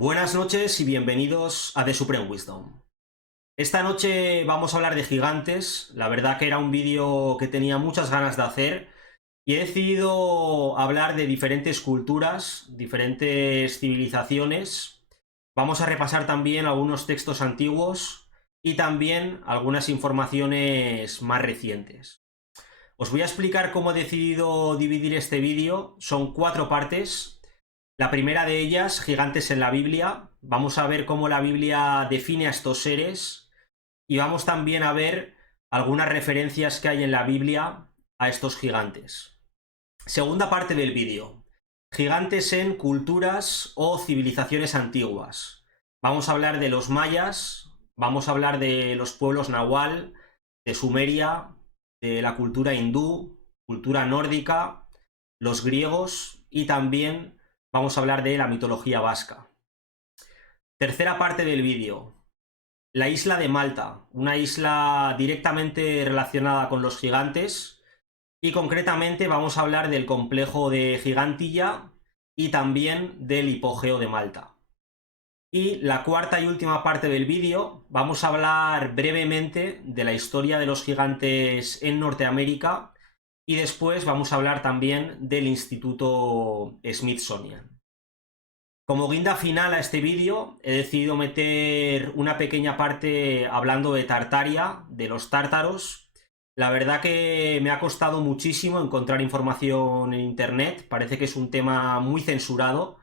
Buenas noches y bienvenidos a The Supreme Wisdom. Esta noche vamos a hablar de gigantes. La verdad que era un vídeo que tenía muchas ganas de hacer y he decidido hablar de diferentes culturas, diferentes civilizaciones. Vamos a repasar también algunos textos antiguos y también algunas informaciones más recientes. Os voy a explicar cómo he decidido dividir este vídeo. Son 4 partes. La primera de ellas, gigantes en la Biblia. Vamos a ver cómo la Biblia define a estos seres y vamos también a ver algunas referencias que hay en la Biblia a estos gigantes. Segunda parte del vídeo, gigantes en culturas o civilizaciones antiguas. Vamos a hablar de los mayas, vamos a hablar de los pueblos nahual, de Sumeria, de la cultura hindú, cultura nórdica, los griegos y también vamos a hablar de la mitología vasca. Tercera parte del vídeo. La isla de Malta, una isla directamente relacionada con los gigantes y concretamente vamos a hablar del complejo de Gigantilla y también del hipogeo de Malta. Y la cuarta y última parte del vídeo vamos a hablar brevemente de la historia de los gigantes en Norteamérica y después vamos a hablar también del Instituto Smithsonian. Como guinda final a este vídeo, he decidido meter una pequeña parte hablando de Tartaria, de los tártaros. La verdad que me ha costado muchísimo encontrar información en internet, parece que es un tema muy censurado.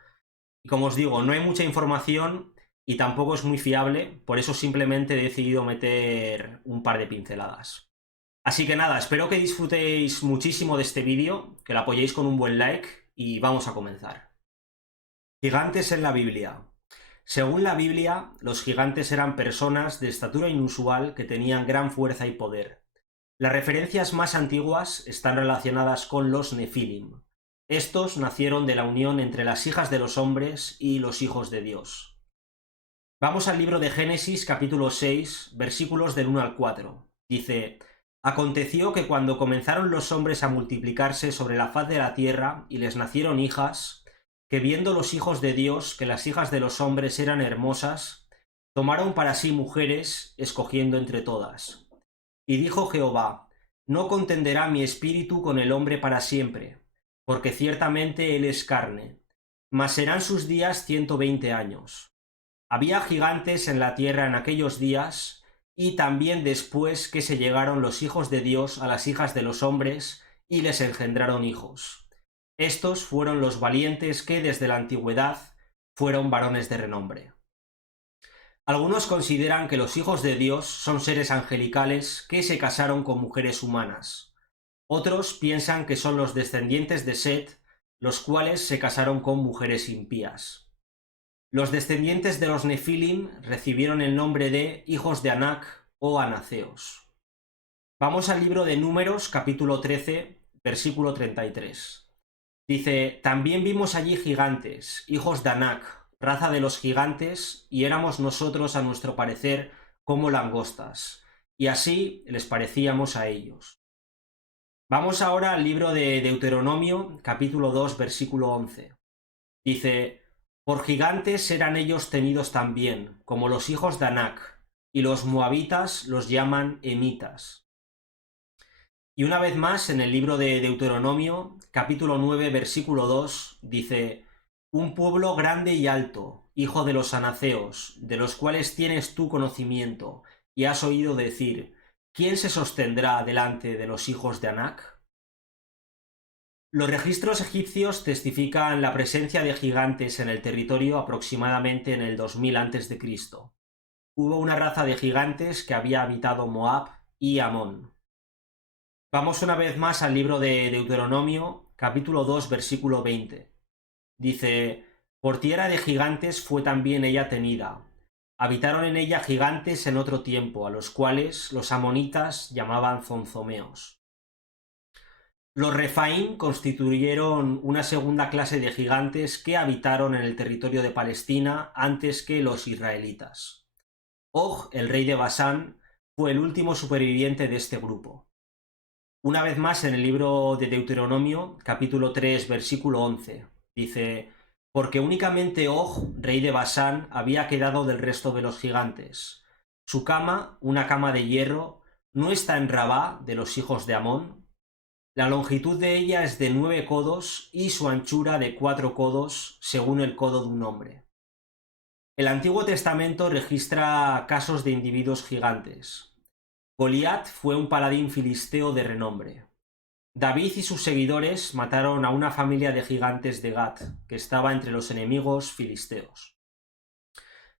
Y como os digo, no hay mucha información y tampoco es muy fiable, por eso simplemente he decidido meter un par de pinceladas. Así que nada, espero que disfrutéis muchísimo de este vídeo, que lo apoyéis con un buen like y vamos a comenzar. Gigantes en la Biblia. Según la Biblia, los gigantes eran personas de estatura inusual que tenían gran fuerza y poder. Las referencias más antiguas están relacionadas con los Nefilim. Estos nacieron de la unión entre las hijas de los hombres y los hijos de Dios. Vamos al libro de Génesis, capítulo 6, versículos del 1 al 4. Dice: Aconteció que cuando comenzaron los hombres a multiplicarse sobre la faz de la tierra y les nacieron hijas, que viendo los hijos de Dios que las hijas de los hombres eran hermosas, tomaron para sí mujeres, escogiendo entre todas. Y dijo Jehová: No contenderá mi espíritu con el hombre para siempre, porque ciertamente él es carne, mas serán sus días 120 años. Había gigantes en la tierra en aquellos días, y también después que se llegaron los hijos de Dios a las hijas de los hombres, y les engendraron hijos. Estos fueron los valientes que desde la antigüedad fueron varones de renombre. Algunos consideran que los hijos de Dios son seres angelicales que se casaron con mujeres humanas. Otros piensan que son los descendientes de Set, los cuales se casaron con mujeres impías. Los descendientes de los Nefilim recibieron el nombre de hijos de Anak o anaceos. Vamos al libro de Números, capítulo 13, versículo 33. Dice: También vimos allí gigantes, hijos de Anak, raza de los gigantes, y éramos nosotros a nuestro parecer como langostas, y así les parecíamos a ellos. Vamos ahora al libro de Deuteronomio, capítulo 2, versículo 11. Dice: Por gigantes eran ellos tenidos también, como los hijos de Anak, y los moabitas los llaman emitas. Y una vez más, en el libro de Deuteronomio, capítulo 9, versículo 2, dice: Un pueblo grande y alto, hijo de los anaceos, de los cuales tienes tú conocimiento, y has oído decir: ¿Quién se sostendrá delante de los hijos de Anak? Los registros egipcios testifican la presencia de gigantes en el territorio aproximadamente en el 2000 a.C. Hubo una raza de gigantes que había habitado Moab y Amón. Vamos una vez más al libro de Deuteronomio, capítulo 2, versículo 20. Dice: Por tierra de gigantes fue también ella tenida. Habitaron en ella gigantes en otro tiempo, a los cuales los amonitas llamaban zonzomeos. Los Refaim constituyeron una segunda clase de gigantes que habitaron en el territorio de Palestina antes que los israelitas. Og, el rey de Basán, fue el último superviviente de este grupo. Una vez más en el libro de Deuteronomio, capítulo 3, versículo 11, dice: porque únicamente Og, rey de Basán, había quedado del resto de los gigantes. Su cama, una cama de hierro, no está en Rabá de los hijos de Amón. La longitud de ella es de 9 codos y su anchura de 4 codos, según el codo de un hombre. El Antiguo Testamento registra casos de individuos gigantes. Goliat fue un paladín filisteo de renombre. David y sus seguidores mataron a una familia de gigantes de Gat, que estaba entre los enemigos filisteos.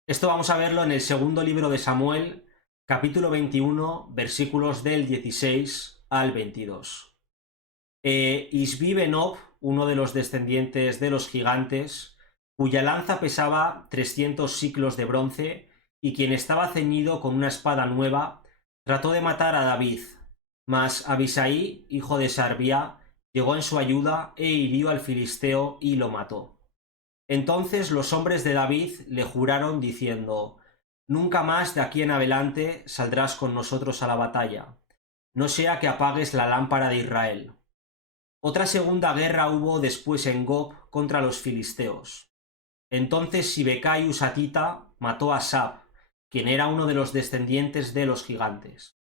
Esto vamos a verlo en el segundo libro de Samuel, capítulo 21, versículos del 16 al 22. Isbi-Benob, uno de los descendientes de los gigantes, cuya lanza pesaba 300 siclos de bronce y quien estaba ceñido con una espada nueva, trató de matar a David, mas Abisai, hijo de Sarvia, llegó en su ayuda e hirió al filisteo y lo mató. Entonces los hombres de David le juraron diciendo: «Nunca más de aquí en adelante saldrás con nosotros a la batalla, no sea que apagues la lámpara de Israel». Otra segunda guerra hubo después en Gob contra los filisteos. Entonces Sibecai Husatita mató a Sab, quien era uno de los descendientes de los gigantes.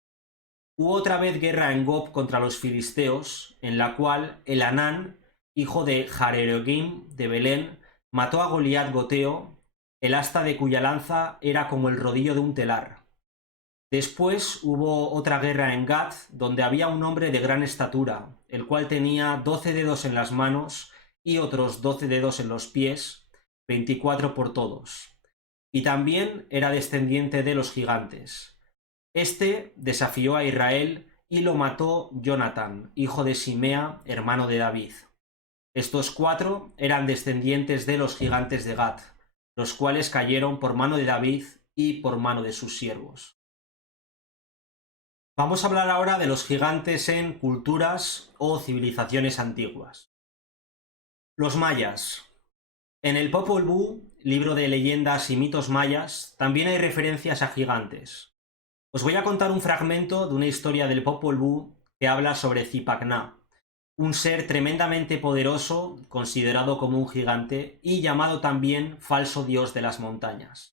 Hubo otra vez guerra en Gob contra los filisteos, en la cual Elanán, hijo de Jareregim de Belén, mató a Goliat Goteo, el asta de cuya lanza era como el rodillo de un telar. Después hubo otra guerra en Gat, donde había un hombre de gran estatura, el cual tenía 12 dedos en las manos y otros 12 dedos en los pies, 24 por todos. Y también era descendiente de los gigantes. Este desafió a Israel y lo mató Jonatán, hijo de Simea, hermano de David. Estos 4 eran descendientes de los gigantes de Gat, los cuales cayeron por mano de David y por mano de sus siervos. Vamos a hablar ahora de los gigantes en culturas o civilizaciones antiguas. Los mayas. En el Popol Vuh, libro de leyendas y mitos mayas, también hay referencias a gigantes. Os voy a contar un fragmento de una historia del Popol Vuh que habla sobre Zipacná, un ser tremendamente poderoso, considerado como un gigante y llamado también falso dios de las montañas.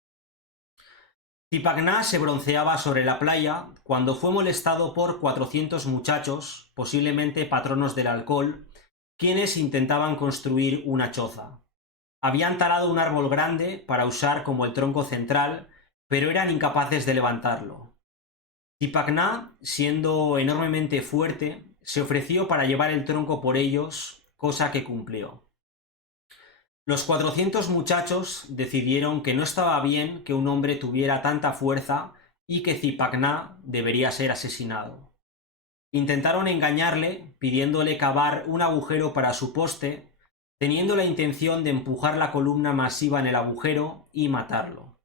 Zipacná se bronceaba sobre la playa cuando fue molestado por 400 muchachos, posiblemente patronos del alcohol, quienes intentaban construir una choza. Habían talado un árbol grande para usar como el tronco central, pero eran incapaces de levantarlo. Zipacná, siendo enormemente fuerte, se ofreció para llevar el tronco por ellos, cosa que cumplió. Los 400 muchachos decidieron que no estaba bien que un hombre tuviera tanta fuerza y que Zipacná debería ser asesinado. Intentaron engañarle, pidiéndole cavar un agujero para su poste, teniendo la intención de empujar la columna masiva en el agujero y matarlo.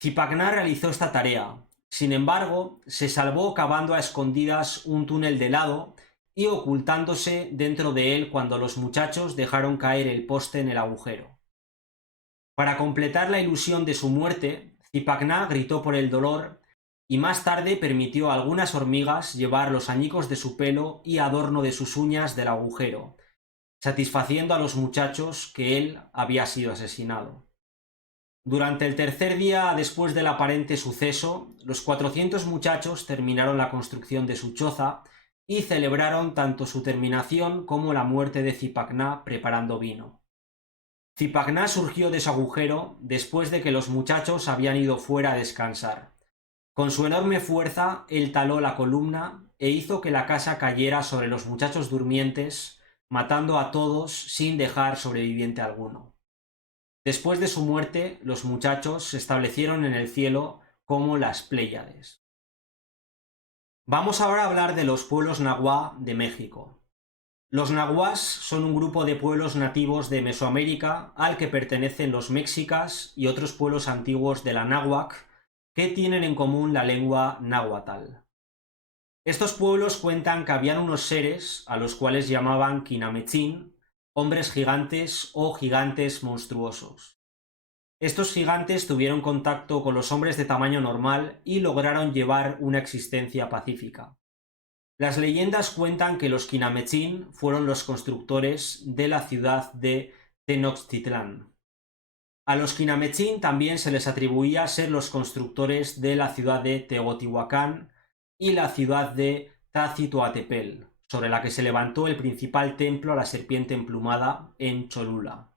Zipacná realizó esta tarea. Sin embargo, se salvó cavando a escondidas un túnel de lado y ocultándose dentro de él cuando los muchachos dejaron caer el poste en el agujero. Para completar la ilusión de su muerte, Zipacná gritó por el dolor y más tarde permitió a algunas hormigas llevar los añicos de su pelo y adorno de sus uñas del agujero, satisfaciendo a los muchachos que él había sido asesinado. Durante el tercer día después del aparente suceso, los 400 muchachos terminaron la construcción de su choza y celebraron tanto su terminación como la muerte de Zipacná preparando vino. Zipacná surgió de su agujero después de que los muchachos habían ido fuera a descansar. Con su enorme fuerza, él taló la columna e hizo que la casa cayera sobre los muchachos durmientes, matando a todos sin dejar sobreviviente alguno. Después de su muerte, los muchachos se establecieron en el cielo como las Pléyades. Vamos ahora a hablar de los pueblos nahuá de México. Los nahuás son un grupo de pueblos nativos de Mesoamérica al que pertenecen los mexicas y otros pueblos antiguos de la náhuac que tienen en común la lengua náhuatl. Estos pueblos cuentan que habían unos seres a los cuales llamaban Quinametzin, hombres gigantes o gigantes monstruosos. Estos gigantes tuvieron contacto con los hombres de tamaño normal y lograron llevar una existencia pacífica. Las leyendas cuentan que los Quinametzin fueron los constructores de la ciudad de Tenochtitlán. A los Quinamechín también se les atribuía ser los constructores de la ciudad de Teotihuacán y la ciudad de Tacitoatepel, sobre la que se levantó el principal templo a la serpiente emplumada en Cholula.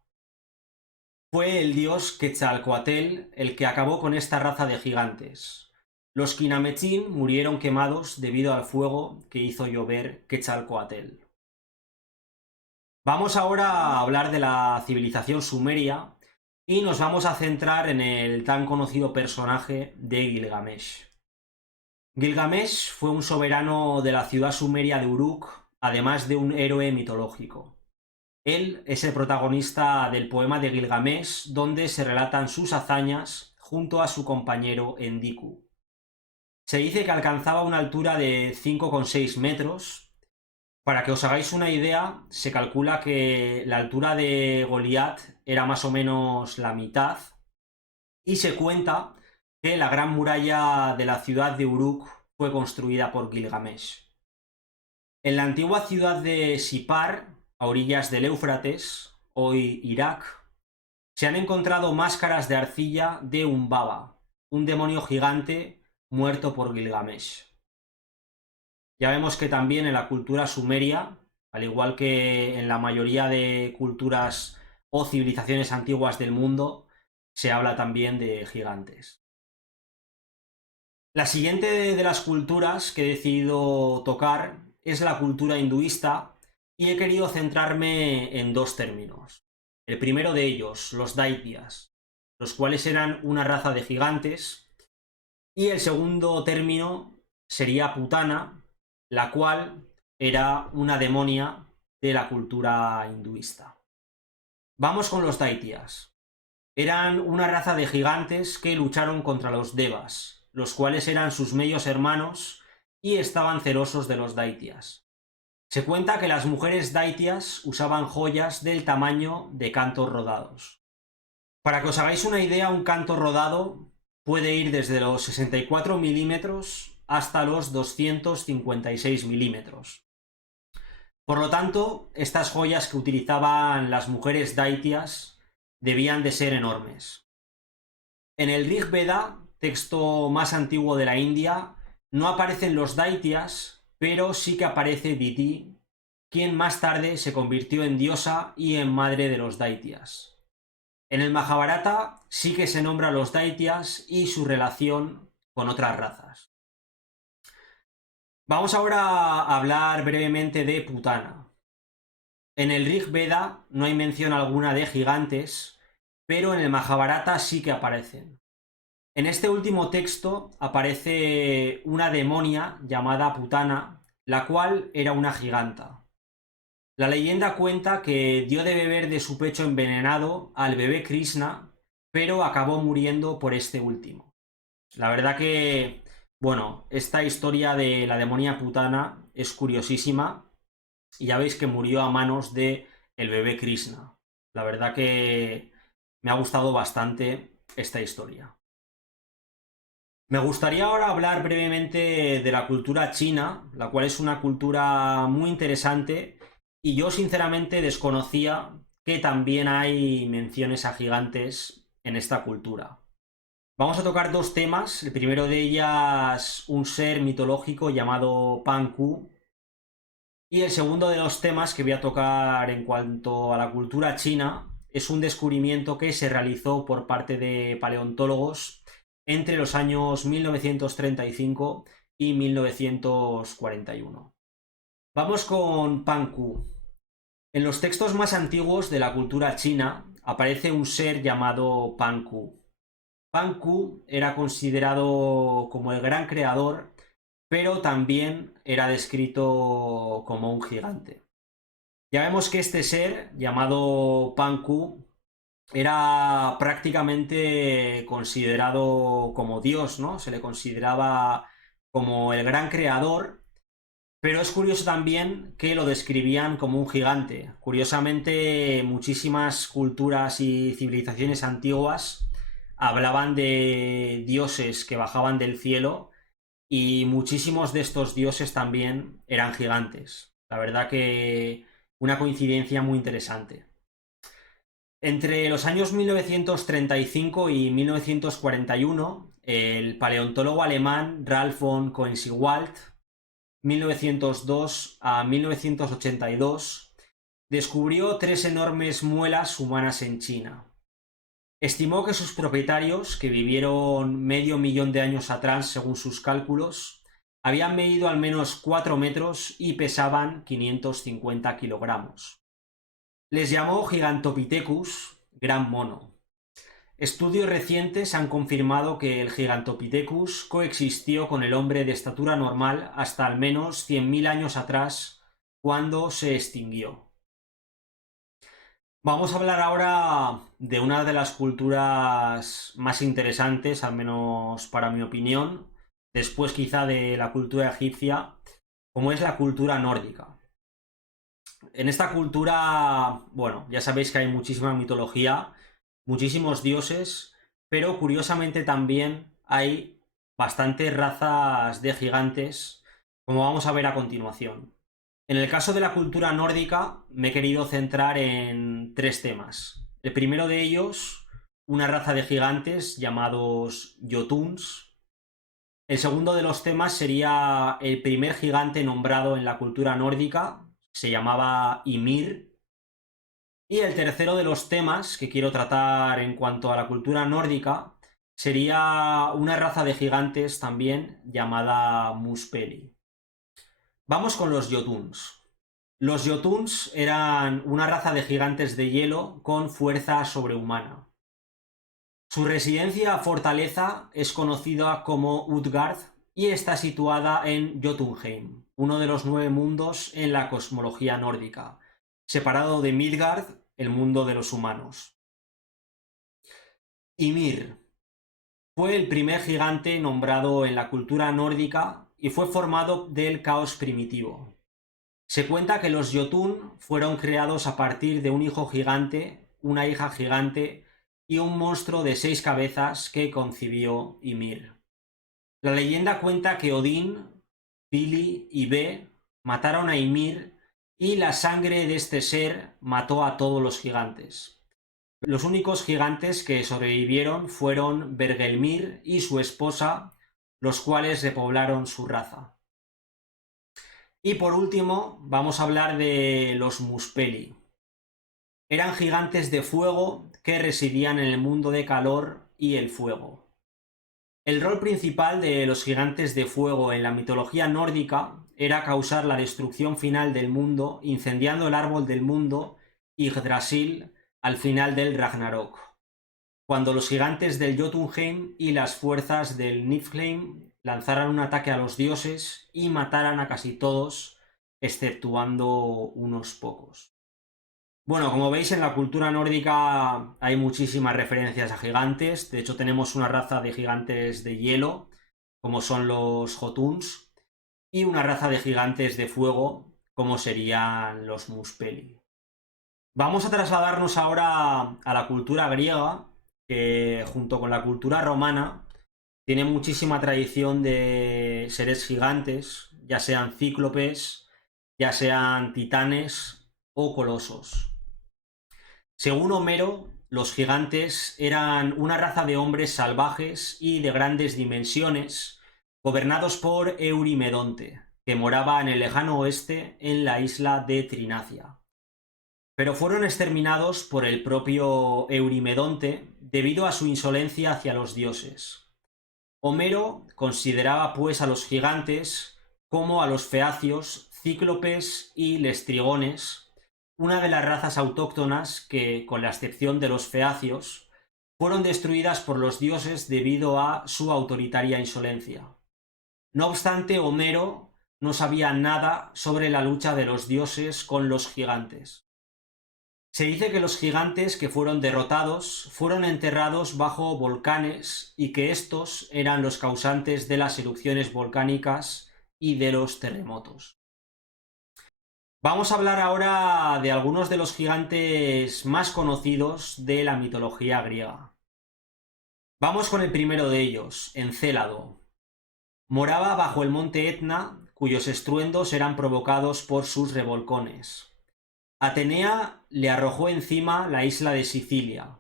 Fue el dios Quetzalcoatl el que acabó con esta raza de gigantes. Los Quinamechín murieron quemados debido al fuego que hizo llover Quetzalcoatl. Vamos ahora a hablar de la civilización sumeria y nos vamos a centrar en el tan conocido personaje de Gilgamesh. Gilgamesh fue un soberano de la ciudad sumeria de Uruk, además de un héroe mitológico. Él es el protagonista del poema de Gilgamesh, donde se relatan sus hazañas junto a su compañero Enkidu. Se dice que alcanzaba una altura de 5,6 metros. Para que os hagáis una idea, se calcula que la altura de Goliat era más o menos la mitad, y se cuenta que la gran muralla de la ciudad de Uruk fue construida por Gilgamesh. En la antigua ciudad de Sipar, a orillas del Éufrates, hoy Irak, se han encontrado máscaras de arcilla de Humbaba, un demonio gigante muerto por Gilgamesh. Ya vemos que también en la cultura sumeria, al igual que en la mayoría de culturas o civilizaciones antiguas del mundo, se habla también de gigantes. La siguiente de las culturas que he decidido tocar es la cultura hinduista, y he querido centrarme en dos términos. El primero de ellos, los Daityas, los cuales eran una raza de gigantes, y el segundo término sería Putana, la cual era una demonia de la cultura hinduista. Vamos con los Daityas. Eran una raza de gigantes que lucharon contra los Devas, los cuales eran sus medios hermanos y estaban celosos de los Daityas. Se cuenta que las mujeres Daityas usaban joyas del tamaño de cantos rodados. Para que os hagáis una idea, un canto rodado puede ir desde los 64 milímetros hasta los 256 milímetros. Por lo tanto, estas joyas que utilizaban las mujeres Daityas debían de ser enormes. En el Rig Veda, texto más antiguo de la India, no aparecen los Daityas, pero sí que aparece Diti, quien más tarde se convirtió en diosa y en madre de los Daityas. En el Mahabharata sí que se nombra a los Daityas y su relación con otras razas. Vamos ahora a hablar brevemente de Putana. En el Rig Veda no hay mención alguna de gigantes, pero en el Mahabharata sí que aparecen. En este último texto aparece una demonia llamada Putana, la cual era una giganta. La leyenda cuenta que dio de beber de su pecho envenenado al bebé Krishna, pero acabó muriendo por este último. La verdad que, bueno, esta historia de la demonia Putana es curiosísima, y ya veis que murió a manos de el bebé Krishna. La verdad que me ha gustado bastante esta historia. Me gustaría ahora hablar brevemente de la cultura china, la cual es una cultura muy interesante, y yo sinceramente desconocía que también hay menciones a gigantes en esta cultura. Vamos a tocar dos temas. El primero de ellas, un ser mitológico llamado Panku. Y el segundo de los temas que voy a tocar en cuanto a la cultura china es un descubrimiento que se realizó por parte de paleontólogos entre los años 1935 y 1941. Vamos con Panku. En los textos más antiguos de la cultura china aparece un ser llamado Panku. Panku era considerado como el gran creador, pero también era descrito como un gigante. Ya vemos que este ser, llamado Panku, era prácticamente considerado como Dios, ¿no? Se le consideraba como el gran creador, pero es curioso también que lo describían como un gigante. Curiosamente, muchísimas culturas y civilizaciones antiguas hablaban de dioses que bajaban del cielo, y muchísimos de estos dioses también eran gigantes. La verdad que una coincidencia muy interesante. Entre los años 1935 y 1941, el paleontólogo alemán Ralf von Koenigswald, 1902 a 1982, descubrió 3 enormes muelas humanas en China. Estimó que sus propietarios, que vivieron medio millón de años atrás según sus cálculos, habían medido al menos 4 metros y pesaban 550 kilogramos. Les llamó Gigantopithecus, gran mono. Estudios recientes han confirmado que el Gigantopithecus coexistió con el hombre de estatura normal hasta al menos 100.000 años atrás, cuando se extinguió. Vamos a hablar ahora de una de las culturas más interesantes, al menos para mi opinión, después quizá de la cultura egipcia, como es la cultura nórdica. En esta cultura, bueno, ya sabéis que hay muchísima mitología, muchísimos dioses, pero curiosamente también hay bastantes razas de gigantes, como vamos a ver a continuación. En el caso de la cultura nórdica, me he querido centrar en 3 temas. El primero de ellos, una raza de gigantes llamados Jotuns. El segundo de los temas sería el primer gigante nombrado en la cultura nórdica, se llamaba Ymir. Y el tercero de los temas que quiero tratar en cuanto a la cultura nórdica sería una raza de gigantes también llamada Muspeli. Vamos con los Jotuns. Los Jotuns eran una raza de gigantes de hielo con fuerza sobrehumana. Su residencia fortaleza es conocida como Utgard y está situada en Jotunheim, uno de los 9 mundos en la cosmología nórdica, separado de Midgard, el mundo de los humanos. Ymir fue el primer gigante nombrado en la cultura nórdica y fue formado del caos primitivo. Se cuenta que los Jotun fueron creados a partir de un hijo gigante, una hija gigante y un monstruo de 6 cabezas que concibió Ymir. La leyenda cuenta que Odín, Vili y Ve mataron a Ymir y la sangre de este ser mató a todos los gigantes. Los únicos gigantes que sobrevivieron fueron Bergelmir y su esposa, los cuales repoblaron su raza. Y por último, vamos a hablar de los Muspeli. Eran gigantes de fuego que residían en el mundo de calor y el fuego. El rol principal de los gigantes de fuego en la mitología nórdica era causar la destrucción final del mundo incendiando el árbol del mundo Yggdrasil al final del Ragnarok, cuando los gigantes del Jotunheim y las fuerzas del Niflheim lanzaran un ataque a los dioses y mataran a casi todos, exceptuando unos pocos. Bueno, como veis, en la cultura nórdica hay muchísimas referencias a gigantes. De hecho, tenemos una raza de gigantes de hielo, como son los Jotuns, y una raza de gigantes de fuego, como serían los Muspeli. Vamos a trasladarnos ahora a la cultura griega, que junto con la cultura romana tiene muchísima tradición de seres gigantes, ya sean cíclopes, ya sean titanes o colosos. Según Homero, los gigantes eran una raza de hombres salvajes y de grandes dimensiones, gobernados por Eurimedonte, que moraba en el lejano oeste en la isla de Trinacia. Pero fueron exterminados por el propio Eurimedonte debido a su insolencia hacia los dioses. Homero consideraba pues a los gigantes como a los feacios, cíclopes y lestrigones, una de las razas autóctonas que, con la excepción de los feacios, fueron destruidas por los dioses debido a su autoritaria insolencia. No obstante, Homero no sabía nada sobre la lucha de los dioses con los gigantes. Se dice que los gigantes que fueron derrotados fueron enterrados bajo volcanes y que estos eran los causantes de las erupciones volcánicas y de los terremotos. Vamos a hablar ahora de algunos de los gigantes más conocidos de la mitología griega. Vamos con el primero de ellos, Encélado. Moraba bajo el monte Etna, cuyos estruendos eran provocados por sus revolcones. Atenea le arrojó encima la isla de Sicilia.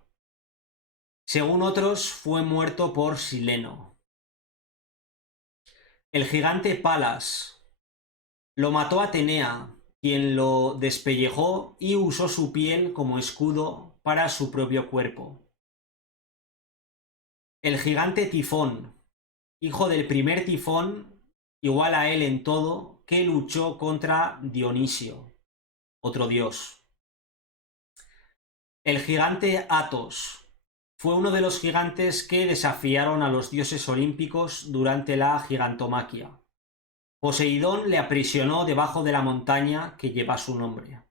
Según otros, fue muerto por Sileno. El gigante Palas lo mató Atenea, quien lo despellejó y usó su piel como escudo para su propio cuerpo. El gigante Tifón, hijo del primer Tifón, igual a él en todo, que luchó contra Dionisio, otro dios. El gigante Atos fue uno de los gigantes que desafiaron a los dioses olímpicos durante la gigantomaquia. Poseidón le aprisionó debajo de la montaña que lleva su nombre.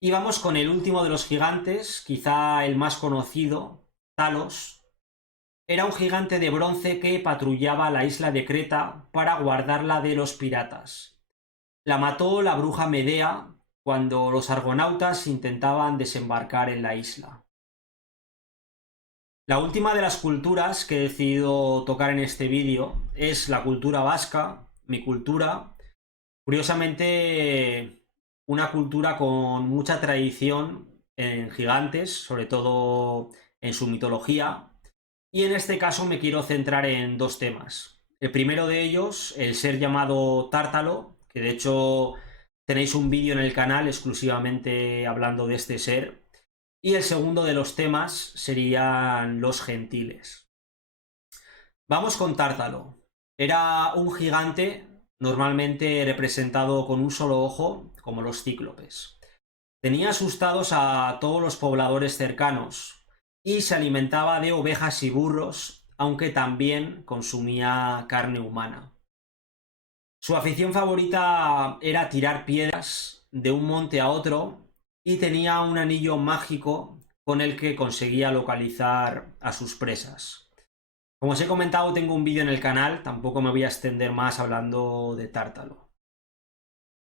Y vamos con el último de los gigantes, quizá el más conocido, Talos. Era un gigante de bronce que patrullaba la isla de Creta para guardarla de los piratas. La mató la bruja Medea cuando los argonautas intentaban desembarcar en la isla. La última de las culturas que he decidido tocar en este vídeo es la cultura vasca, mi cultura. Curiosamente, una cultura con mucha tradición en gigantes, sobre todo en su mitología. Y en este caso me quiero centrar en dos temas. El primero de ellos, el ser llamado Tártalo, que de hecho tenéis un vídeo en el canal exclusivamente hablando de este ser. Y el segundo de los temas serían los gentiles. Vamos con Tártalo. Era un gigante normalmente representado con un solo ojo, como los cíclopes. Tenía asustados a todos los pobladores cercanos y se alimentaba de ovejas y burros, aunque también consumía carne humana. Su afición favorita era tirar piedras de un monte a otro y tenía un anillo mágico con el que conseguía localizar a sus presas. Como os he comentado, tengo un vídeo en el canal, tampoco me voy a extender más hablando de Tártalo.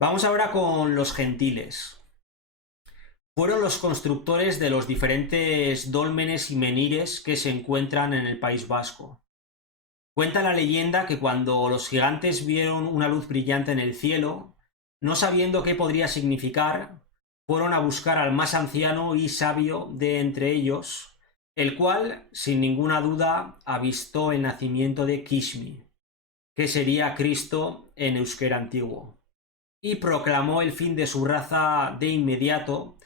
Vamos ahora con los gentiles. Fueron los constructores de los diferentes dólmenes y menires que se encuentran en el País Vasco. Cuenta la leyenda que cuando los gigantes vieron una luz brillante en el cielo, no sabiendo qué podría significar, fueron a buscar al más anciano y sabio de entre ellos, el cual, sin ninguna duda, avistó el nacimiento de Kishmi, que sería Cristo en euskera antiguo, y proclamó el fin de su raza de inmediato,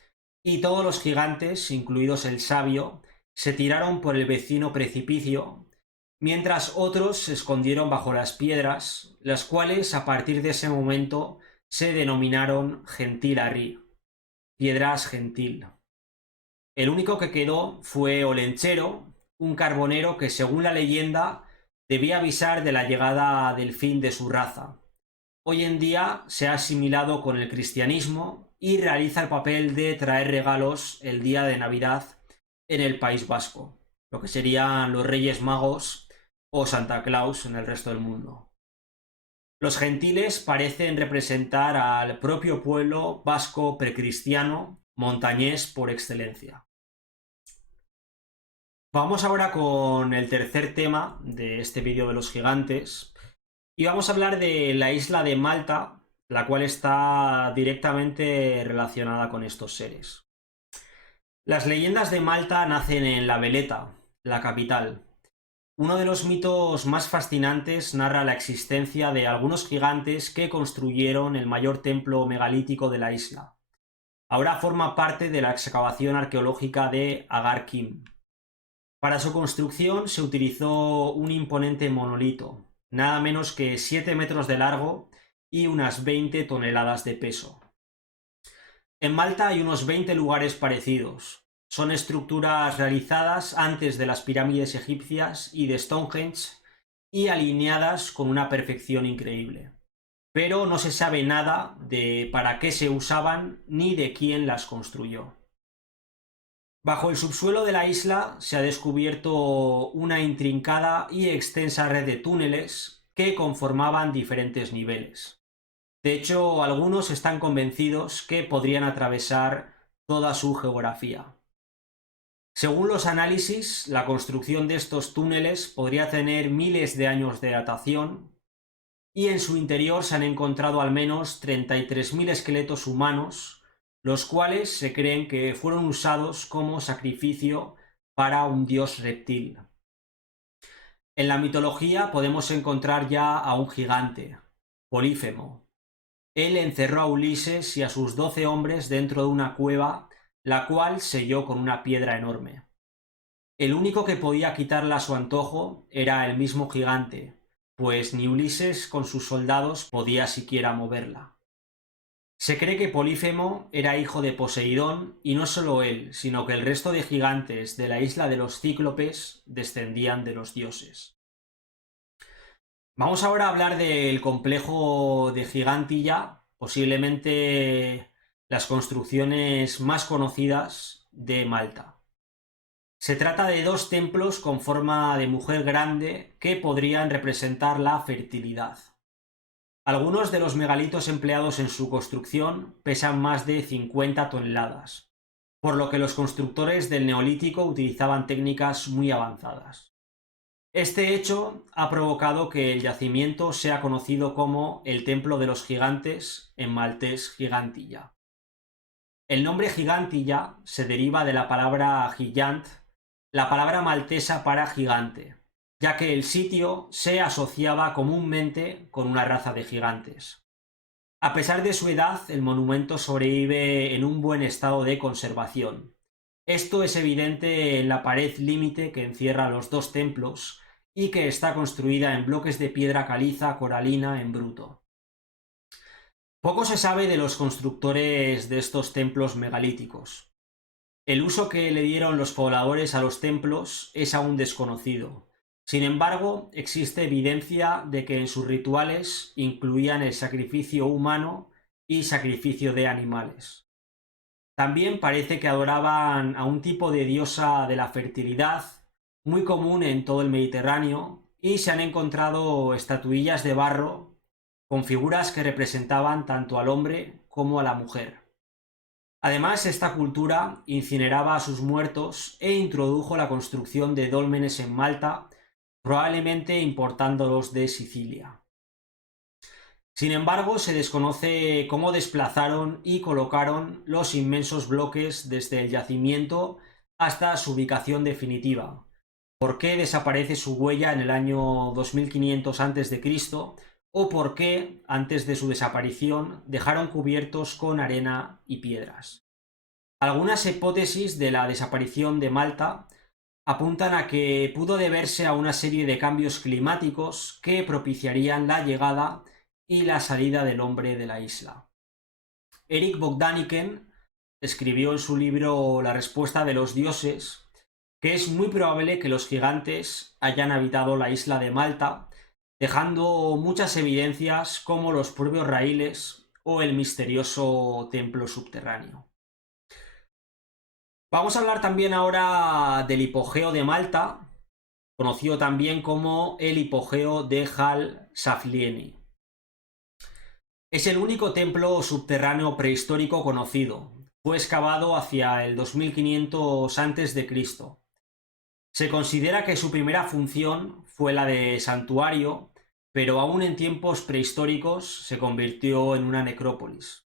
y todos los gigantes, incluidos el sabio, se tiraron por el vecino precipicio, mientras otros se escondieron bajo las piedras, las cuales a partir de ese momento se denominaron Gentil-Arri, piedras gentil. El único que quedó fue Olenchero, un carbonero que según la leyenda debía avisar de la llegada del fin de su raza. Hoy en día se ha asimilado con el cristianismo y realiza el papel de traer regalos el día de Navidad en el País Vasco, lo que serían los Reyes Magos o Santa Claus en el resto del mundo. Los gentiles parecen representar al propio pueblo vasco precristiano, montañés por excelencia. Vamos ahora con el tercer tema de este vídeo de los gigantes y vamos a hablar de la isla de Malta, la cual está directamente relacionada con estos seres. Las leyendas de Malta nacen en La Veleta, la capital. Uno de los mitos más fascinantes narra la existencia de algunos gigantes que construyeron el mayor templo megalítico de la isla. Ahora forma parte de la excavación arqueológica de Agar Kim. Para su construcción se utilizó un imponente monolito, nada menos que 7 metros de largo y unas 20 toneladas de peso. En Malta hay unos 20 lugares parecidos. Son estructuras realizadas antes de las pirámides egipcias y de Stonehenge y alineadas con una perfección increíble. Pero no se sabe nada de para qué se usaban ni de quién las construyó. Bajo el subsuelo de la isla se ha descubierto una intrincada y extensa red de túneles que conformaban diferentes niveles. De hecho, algunos están convencidos que podrían atravesar toda su geografía. Según los análisis, la construcción de estos túneles podría tener miles de años de datación y en su interior se han encontrado al menos 33.000 esqueletos humanos los cuales se creen que fueron usados como sacrificio para un dios reptil. En la mitología podemos encontrar ya a un gigante, Polífemo. Él encerró a Ulises y a sus 12 hombres dentro de una cueva, la cual selló con una piedra enorme. El único que podía quitarla a su antojo era el mismo gigante, pues ni Ulises con sus soldados podía siquiera moverla. Se cree que Polífemo era hijo de Poseidón y no solo él, sino que el resto de gigantes de la isla de los Cíclopes descendían de los dioses. Vamos ahora a hablar del complejo de Gigantilla, posiblemente las construcciones más conocidas de Malta. Se trata de dos templos con forma de mujer grande que podrían representar la fertilidad. Algunos de los megalitos empleados en su construcción pesan más de 50 toneladas, por lo que los constructores del Neolítico utilizaban técnicas muy avanzadas. Este hecho ha provocado que el yacimiento sea conocido como el Templo de los Gigantes, en maltés Gigantilla. El nombre Gigantilla se deriva de la palabra gigant, la palabra maltesa para gigante, ya que el sitio se asociaba comúnmente con una raza de gigantes. A pesar de su edad, el monumento sobrevive en un buen estado de conservación. Esto es evidente en la pared límite que encierra los dos templos y que está construida en bloques de piedra caliza coralina en bruto. Poco se sabe de los constructores de estos templos megalíticos. El uso que le dieron los pobladores a los templos es aún desconocido. Sin embargo, existe evidencia de que en sus rituales incluían el sacrificio humano y sacrificio de animales. También parece que adoraban a un tipo de diosa de la fertilidad, muy común en todo el Mediterráneo, y se han encontrado estatuillas de barro con figuras que representaban tanto al hombre como a la mujer. Además, esta cultura incineraba a sus muertos e introdujo la construcción de dólmenes en Malta, probablemente importándolos de Sicilia. Sin embargo, se desconoce cómo desplazaron y colocaron los inmensos bloques desde el yacimiento hasta su ubicación definitiva, por qué desaparece su huella en el año 2500 a.C. o por qué, antes de su desaparición, dejaron cubiertos con arena y piedras. Algunas hipótesis de la desaparición de Malta apuntan a que pudo deberse a una serie de cambios climáticos que propiciarían la llegada y la salida del hombre de la isla. Erik Bogdaniken escribió en su libro La respuesta de los dioses que es muy probable que los gigantes hayan habitado la isla de Malta, dejando muchas evidencias como los propios raíles o el misterioso templo subterráneo. Vamos a hablar también ahora del hipogeo de Malta, conocido también como el hipogeo de Hal Saflieni. Es el único templo subterráneo prehistórico conocido. Fue excavado hacia el 2500 a.C. Se considera que su primera función fue la de santuario, pero aún en tiempos prehistóricos se convirtió en una necrópolis.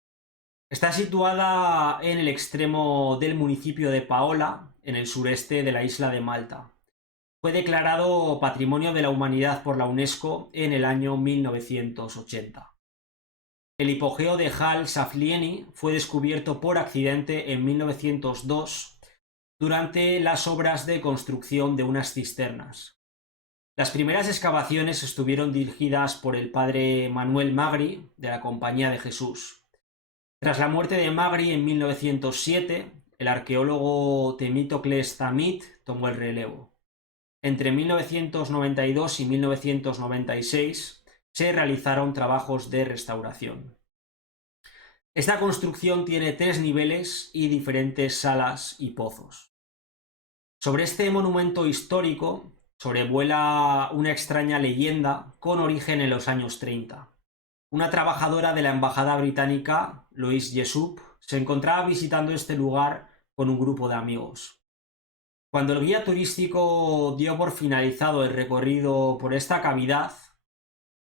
Está situada en el extremo del municipio de Paola, en el sureste de la isla de Malta. Fue declarado Patrimonio de la Humanidad por la UNESCO en el año 1980. El hipogeo de Hal Saflieni fue descubierto por accidente en 1902 durante las obras de construcción de unas cisternas. Las primeras excavaciones estuvieron dirigidas por el padre Manuel Magri, de la Compañía de Jesús. Tras la muerte de Magri en 1907, el arqueólogo Temítocles Tamit tomó el relevo. Entre 1992 y 1996 se realizaron trabajos de restauración. Esta construcción tiene 3 niveles y diferentes salas y pozos. Sobre este monumento histórico sobrevuela una extraña leyenda con origen en los años 30. Una trabajadora de la embajada británica, Louise Jessup, se encontraba visitando este lugar con un grupo de amigos. Cuando el guía turístico dio por finalizado el recorrido por esta cavidad,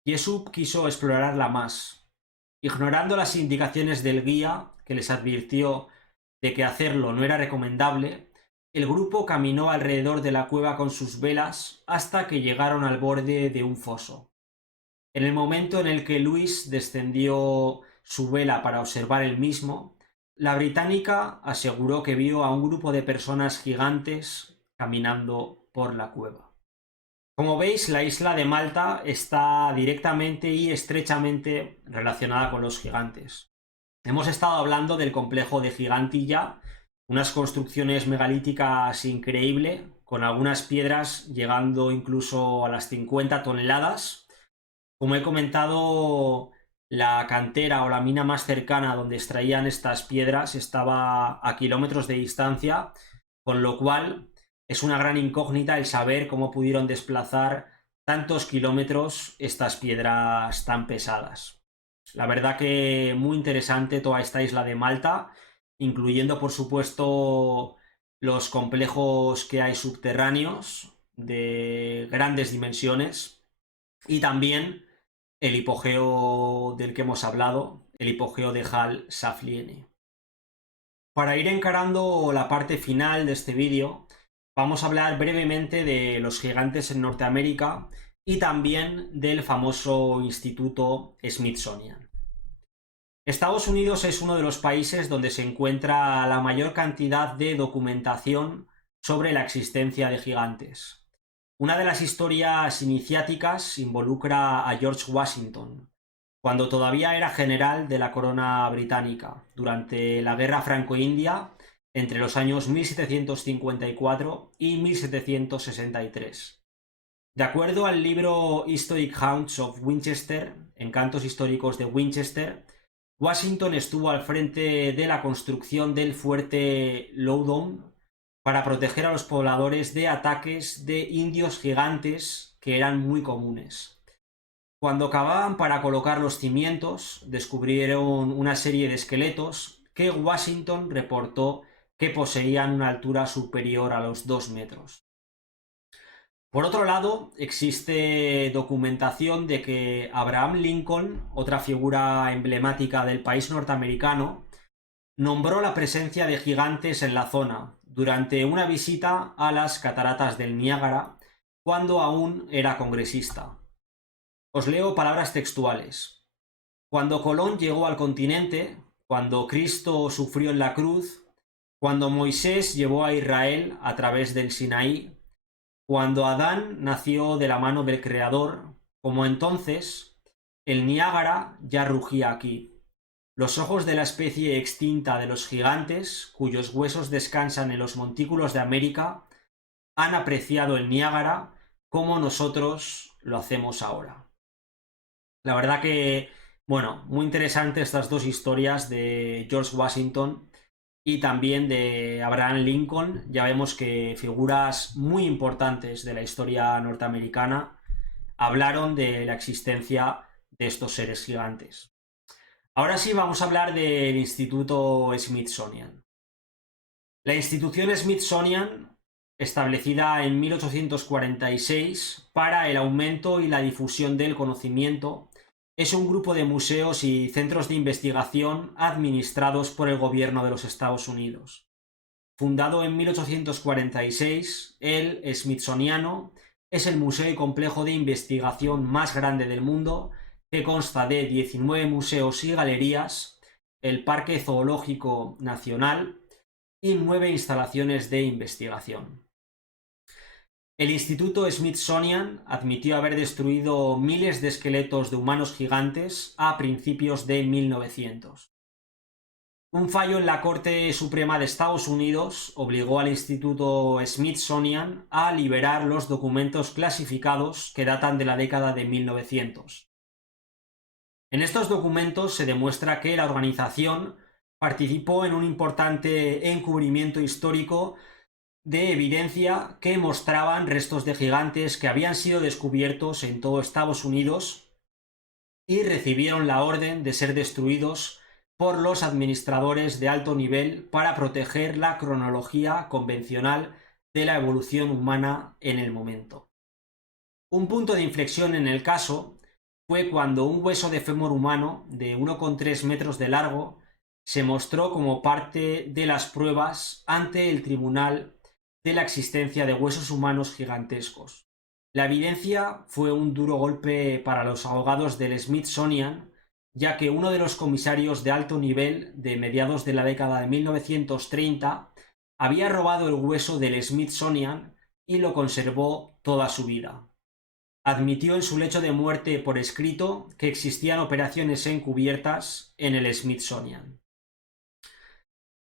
Jessup quiso explorarla más. Ignorando las indicaciones del guía, que les advirtió de que hacerlo no era recomendable, el grupo caminó alrededor de la cueva con sus velas hasta que llegaron al borde de un foso. En el momento en el que Luis descendió su vela para observar el mismo, la británica aseguró que vio a un grupo de personas gigantes caminando por la cueva. Como veis, la isla de Malta está directamente y estrechamente relacionada con los gigantes. Hemos estado hablando del complejo de Gigantilla, unas construcciones megalíticas increíbles, con algunas piedras llegando incluso a las 50 toneladas. Como he comentado, la cantera o la mina más cercana donde extraían estas piedras estaba a kilómetros de distancia, con lo cual es una gran incógnita el saber cómo pudieron desplazar tantos kilómetros estas piedras tan pesadas. La verdad que muy interesante toda esta isla de Malta, incluyendo por supuesto los complejos que hay subterráneos de grandes dimensiones y también el hipogeo del que hemos hablado, el hipogeo de Hal Saflieni. Para ir encarando la parte final de este vídeo, vamos a hablar brevemente de los gigantes en Norteamérica y también del famoso Instituto Smithsonian. Estados Unidos es uno de los países donde se encuentra la mayor cantidad de documentación sobre la existencia de gigantes. Una de las historias iniciáticas involucra a George Washington, cuando todavía era general de la corona británica, durante la Guerra Franco-India entre los años 1754 y 1763. De acuerdo al libro Historic Haunts of Winchester, Encantos históricos de Winchester, Washington estuvo al frente de la construcción del fuerte Loudoun para proteger a los pobladores de ataques de indios gigantes que eran muy comunes. Cuando cavaban para colocar los cimientos, descubrieron una serie de esqueletos que Washington reportó que poseían una altura superior a los 2 metros. Por otro lado, existe documentación de que Abraham Lincoln, otra figura emblemática del país norteamericano, nombró la presencia de gigantes en la zona durante una visita a las cataratas del Niágara cuando aún era congresista. Os leo palabras textuales. Cuando Colón llegó al continente, cuando Cristo sufrió en la cruz, cuando Moisés llevó a Israel a través del Sinaí, cuando Adán nació de la mano del Creador, como entonces, el Niágara ya rugía aquí. Los ojos de la especie extinta de los gigantes, cuyos huesos descansan en los montículos de América, han apreciado el Niágara como nosotros lo hacemos ahora. La verdad que, bueno, muy interesante estas dos historias de George Washington y también de Abraham Lincoln. Ya vemos que figuras muy importantes de la historia norteamericana hablaron de la existencia de estos seres gigantes. Ahora sí vamos a hablar del Instituto Smithsonian. La institución Smithsonian, establecida en 1846 para el aumento y la difusión del conocimiento, es un grupo de museos y centros de investigación administrados por el gobierno de los Estados Unidos. Fundado en 1846, el Smithsoniano es el museo y complejo de investigación más grande del mundo, que consta de 19 museos y galerías, el Parque Zoológico Nacional y 9 instalaciones de investigación. El Instituto Smithsonian admitió haber destruido miles de esqueletos de humanos gigantes a principios de 1900. Un fallo en la Corte Suprema de Estados Unidos obligó al Instituto Smithsonian a liberar los documentos clasificados que datan de la década de 1900. En estos documentos se demuestra que la organización participó en un importante encubrimiento histórico de evidencia que mostraban restos de gigantes que habían sido descubiertos en todo Estados Unidos y recibieron la orden de ser destruidos por los administradores de alto nivel para proteger la cronología convencional de la evolución humana en el momento. Un punto de inflexión en el caso fue cuando un hueso de fémur humano de 1,3 metros de largo se mostró como parte de las pruebas ante el tribunal de la existencia de huesos humanos gigantescos. La evidencia fue un duro golpe para los abogados del Smithsonian, ya que uno de los comisarios de alto nivel de mediados de la década de 1930 había robado el hueso del Smithsonian y lo conservó toda su vida. Admitió en su lecho de muerte por escrito que existían operaciones encubiertas en el Smithsonian.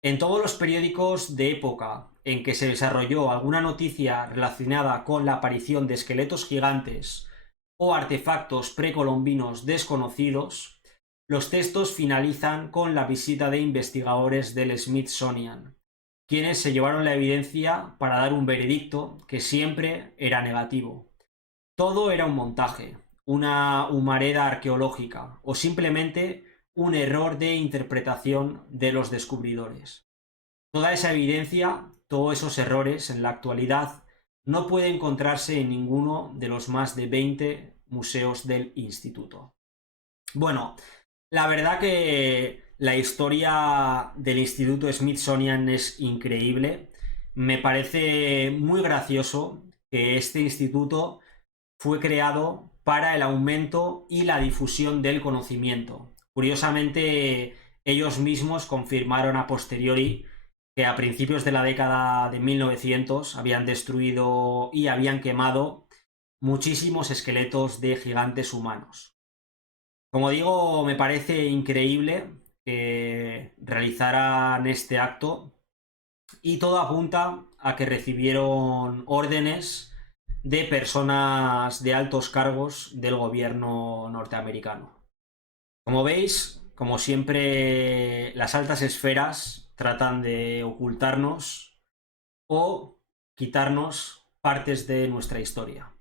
En todos los periódicos de época en que se desarrolló alguna noticia relacionada con la aparición de esqueletos gigantes o artefactos precolombinos desconocidos, los textos finalizan con la visita de investigadores del Smithsonian, quienes se llevaron la evidencia para dar un veredicto que siempre era negativo. Todo era un montaje, una humareda arqueológica o simplemente un error de interpretación de los descubridores. Toda esa evidencia, todos esos errores en la actualidad no puede encontrarse en ninguno de los más de 20 museos del instituto. Bueno, la verdad que la historia del Instituto Smithsonian es increíble. Me parece muy gracioso que este instituto fue creado para el aumento y la difusión del conocimiento. Curiosamente, ellos mismos confirmaron a posteriori que a principios de la década de 1900 habían destruido y habían quemado muchísimos esqueletos de gigantes humanos. Como digo, me parece increíble que realizaran este acto y todo apunta a que recibieron órdenes de personas de altos cargos del gobierno norteamericano. Como veis, como siempre, las altas esferas tratan de ocultarnos o quitarnos partes de nuestra historia.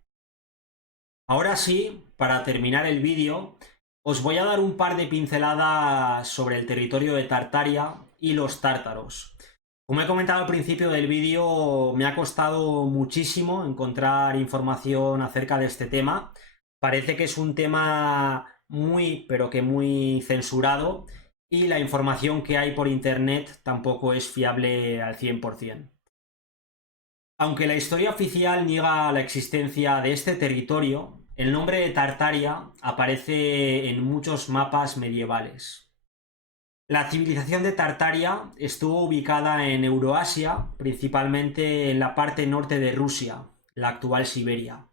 Ahora sí, para terminar el vídeo, os voy a dar un par de pinceladas sobre el territorio de Tartaria y los tártaros. Como he comentado al principio del vídeo, me ha costado muchísimo encontrar información acerca de este tema. Parece que es un tema muy, pero que muy censurado y la información que hay por internet tampoco es fiable al 100%. Aunque la historia oficial niega la existencia de este territorio, el nombre de Tartaria aparece en muchos mapas medievales. La civilización de Tartaria estuvo ubicada en Euroasia, principalmente en la parte norte de Rusia, la actual Siberia.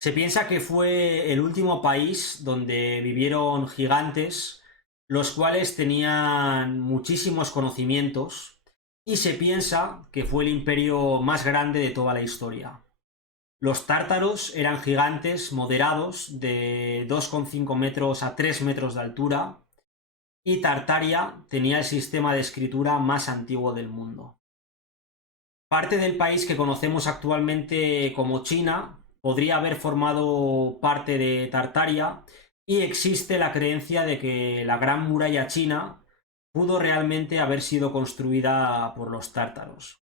Se piensa que fue el último país donde vivieron gigantes, los cuales tenían muchísimos conocimientos, y se piensa que fue el imperio más grande de toda la historia. Los tártaros eran gigantes moderados de 2,5 metros a 3 metros de altura, y Tartaria tenía el sistema de escritura más antiguo del mundo. Parte del país que conocemos actualmente como China podría haber formado parte de Tartaria y existe la creencia de que la Gran Muralla China pudo realmente haber sido construida por los tártaros.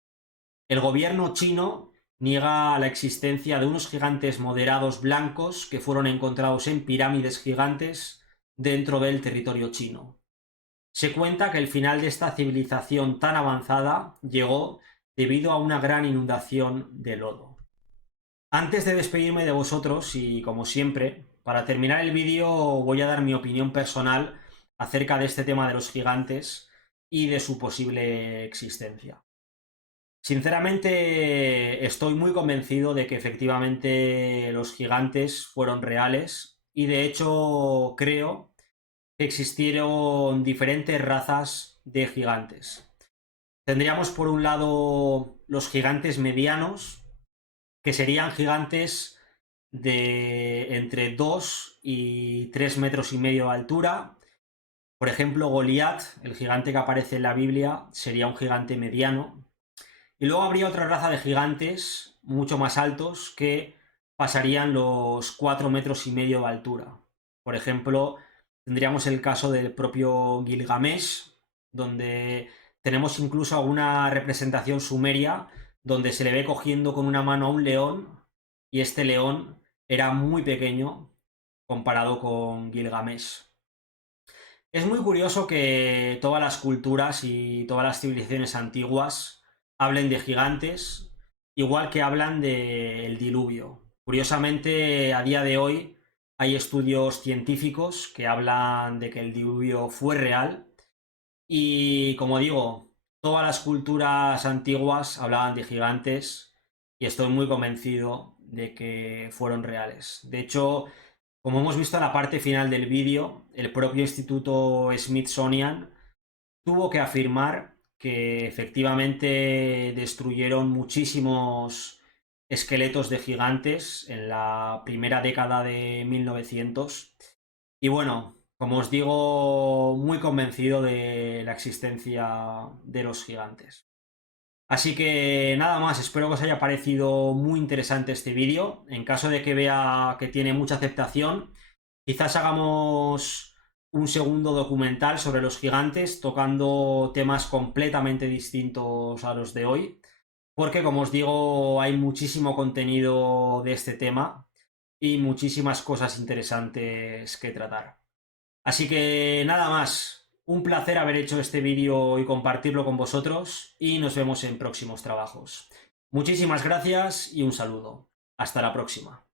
El gobierno chino niega la existencia de unos gigantes moderados blancos que fueron encontrados en pirámides gigantes dentro del territorio chino. Se cuenta que el final de esta civilización tan avanzada llegó debido a una gran inundación de lodo. Antes de despedirme de vosotros, y como siempre, para terminar el vídeo voy a dar mi opinión personal acerca de este tema de los gigantes y de su posible existencia. Sinceramente, estoy muy convencido de que efectivamente los gigantes fueron reales y de hecho creo que existieron diferentes razas de gigantes. Tendríamos por un lado los gigantes medianos, que serían gigantes de entre 2 y 3 metros y medio de altura. Por ejemplo, Goliat, el gigante que aparece en la Biblia, sería un gigante mediano. Y luego habría otra raza de gigantes mucho más altos que pasarían los 4 metros y medio de altura. Por ejemplo, tendríamos el caso del propio Gilgamesh, donde tenemos incluso alguna representación sumeria donde se le ve cogiendo con una mano a un león y este león era muy pequeño comparado con Gilgamesh. Es muy curioso que todas las culturas y todas las civilizaciones antiguas hablen de gigantes, igual que hablan del diluvio. Curiosamente, a día de hoy hay estudios científicos que hablan de que el diluvio fue real y, como digo, todas las culturas antiguas hablaban de gigantes y estoy muy convencido de que fueron reales. De hecho, como hemos visto en la parte final del vídeo, el propio Instituto Smithsonian tuvo que afirmar que efectivamente destruyeron muchísimos esqueletos de gigantes en la primera década de 1900. Y bueno, como os digo, muy convencido de la existencia de los gigantes. Así que nada más, espero que os haya parecido muy interesante este vídeo. En caso de que vea que tiene mucha aceptación, quizás hagamos un segundo documental sobre los gigantes, tocando temas completamente distintos a los de hoy, porque como os digo, hay muchísimo contenido de este tema y muchísimas cosas interesantes que tratar. Así que nada más, un placer haber hecho este vídeo y compartirlo con vosotros y nos vemos en próximos trabajos. Muchísimas gracias y un saludo. Hasta la próxima.